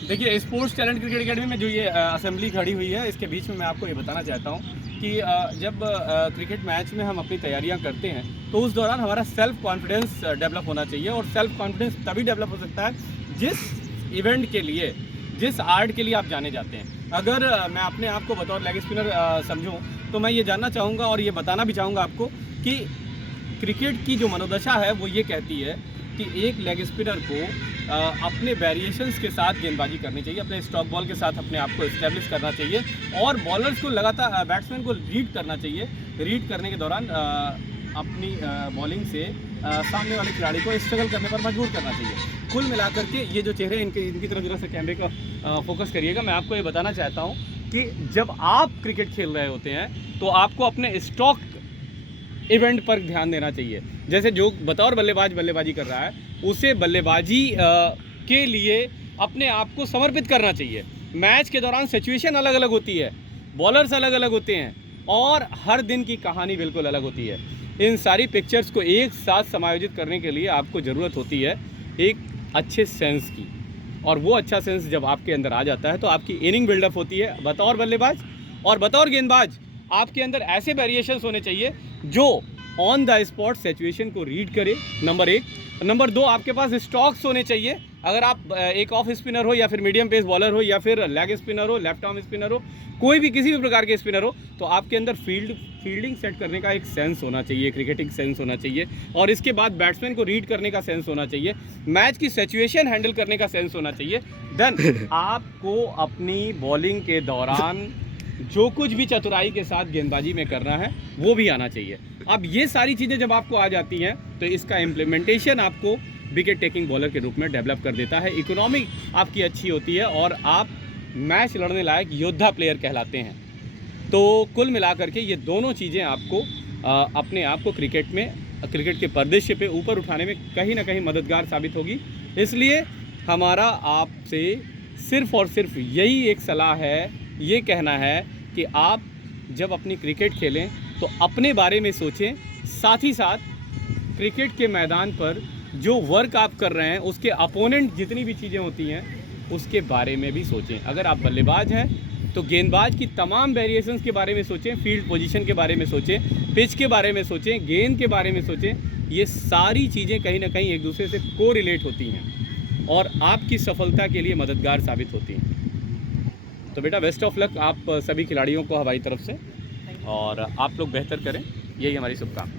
देखिए, sports talent cricket academy में जो ये असेंबली खड़ी हुई है, इसके बीच में मैं आपको ये बताना चाहता हूँ कि जब क्रिकेट मैच में हम अपनी तैयारियाँ करते हैं, तो उस दौरान हमारा सेल्फ कॉन्फिडेंस डेवलप होना चाहिए। और सेल्फ कॉन्फिडेंस तभी डेवलप हो सकता है जिस इवेंट के लिए, जिस आर्ट के लिए आप जाने जाते हैं। अगर मैं अपने आप को बतौर लेग स्पिनर समझूँ, तो मैं ये जानना चाहूँगा और ये बताना भी चाहूँगा आपको कि क्रिकेट की जो मनोदशा है वो ये कहती है कि एक लेग स्पिनर को अपने वेरिएशंस के साथ गेंदबाजी करनी चाहिए, अपने स्टॉक बॉल के साथ अपने आप को इस्टेब्लिश करना चाहिए और बॉलर्स को लगातार, बैट्समैन को रीड करना चाहिए। रीड करने के दौरान अपनी बॉलिंग से सामने वाले खिलाड़ी को स्ट्रगल करने पर मजबूर करना चाहिए। कुल मिलाकर के ये जो चेहरे इनकी तरफ जरा से कैमरे का फोकस करिएगा। मैं आपको ये बताना चाहता हूँ कि जब आप क्रिकेट खेल रहे होते हैं तो आपको अपने स्टॉक इवेंट पर ध्यान देना चाहिए। जैसे जो बतौर बल्लेबाजी कर रहा है, उसे बल्लेबाजी के लिए अपने आप को समर्पित करना चाहिए। मैच के दौरान सिचुएशन अलग अलग होती है, बॉलर्स अलग अलग होते हैं और हर दिन की कहानी बिल्कुल अलग होती है। इन सारी पिक्चर्स को एक साथ समायोजित करने के लिए आपको ज़रूरत होती है एक अच्छे सेंस की, और वो अच्छा सेंस जब आपके अंदर आ जाता है तो आपकी इनिंग बिल्डअप होती है बतौर बल्लेबाज। और बतौर गेंदबाज आपके अंदर ऐसे वेरिएशंस होने चाहिए जो ऑन द स्पॉट सिचुएशन को रीड करे, नंबर 1। नंबर 2, आपके पास स्टॉक्स होने चाहिए। अगर आप एक ऑफ स्पिनर हो या फिर मीडियम पेस बॉलर हो या फिर लेग स्पिनर हो, लेफ्ट आर्म स्पिनर हो, कोई भी किसी भी प्रकार के स्पिनर हो, तो आपके अंदर फील्डिंग सेट करने का एक सेंस होना चाहिए, क्रिकेटिंग सेंस होना चाहिए। और इसके बाद बैट्समैन को रीड करने का सेंस होना चाहिए, मैच की सिचुएशन हैंडल करने का सेंस होना चाहिए। देन आपको अपनी बॉलिंग के दौरान जो कुछ भी चतुराई के साथ गेंदबाजी में करना है वो भी आना चाहिए। अब ये सारी चीज़ें जब आपको आ जाती हैं तो इसका इम्प्लीमेंटेशन आपको विकेट टेकिंग बॉलर के रूप में डेवलप कर देता है। इकोनॉमी आपकी अच्छी होती है और आप मैच लड़ने लायक योद्धा प्लेयर कहलाते हैं। तो कुल मिलाकर के ये दोनों चीज़ें आपको अपने आप को क्रिकेट के परिदृश्य पे ऊपर उठाने में कहीं ना कहीं मददगार साबित होगी। इसलिए हमारा आपसे सिर्फ़ और सिर्फ यही एक सलाह है, ये कहना है कि आप जब अपनी क्रिकेट खेलें तो अपने बारे में सोचें, साथ ही साथ क्रिकेट के मैदान पर जो वर्क आप कर रहे हैं उसके अपोनेंट जितनी भी चीज़ें होती हैं उसके बारे में भी सोचें। अगर आप बल्लेबाज हैं तो गेंदबाज की तमाम वेरिएशंस के बारे में सोचें, फील्ड पोजीशन के बारे में सोचें, पिच के बारे में सोचें, गेंद के बारे में सोचें। ये सारी चीज़ें कहीं ना कहीं एक दूसरे से कोरिलेट होती हैं और आपकी सफलता के लिए मददगार साबित होती हैं। तो बेटा, बेस्ट ऑफ लक आप सभी खिलाड़ियों को हमारी तरफ से, और आप लोग बेहतर करें, यही हमारी शुभकामना।